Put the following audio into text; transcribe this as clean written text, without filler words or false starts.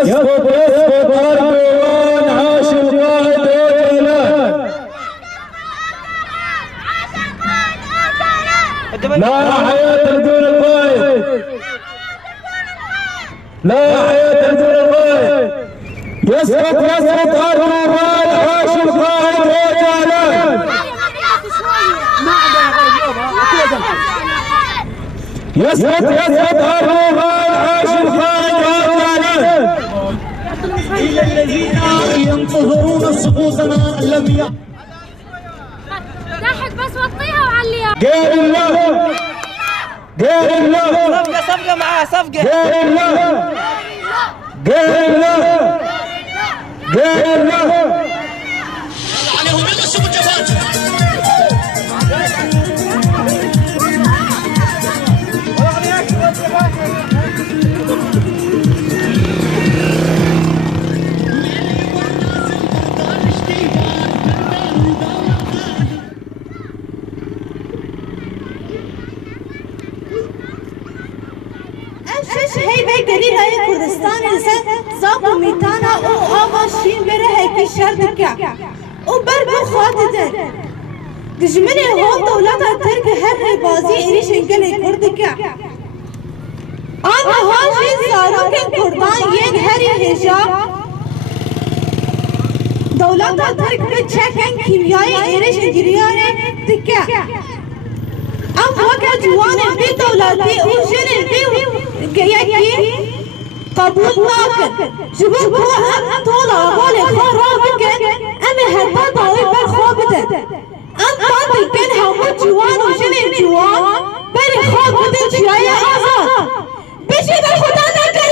يسقط أردوان عاش القائد أوجلان. لا حياة بدون القائد، لا حياة بدون القائد. يسقط أردوان عاش القائد أوجلان. يسقط أردوان عاش القائد أوجلان. إلى الذين ينتظرون سقوطنا لم لاحق بس وطيها وعليها. غير الله، غير الله، صفقة معاه صفقة. غير الله، غير الله، غير الله. عليهم يمسوا الجبهات. هي بقري هاي كردستان إنسان زابو ميتانا أو آبا شين بره هاي كشرد كع وبربو خاطته دجمني هون دولة ترك هر بازي إيش إنجل كرد كع أنا هاجي زارو كن كردان ين هري هجاب دولة ترك بتشكن كيميائي إيش إنجريانه دكع أم وقت جوان بي دولتي وجن بي يكي قبول ناكن جبن كو أم طولا هولي خرابكن أم هرطا داوي برخوبتن أم طاطي همو جوان وجن جوان بري خوبتن جيايا آزاد بشي بالخدا نكن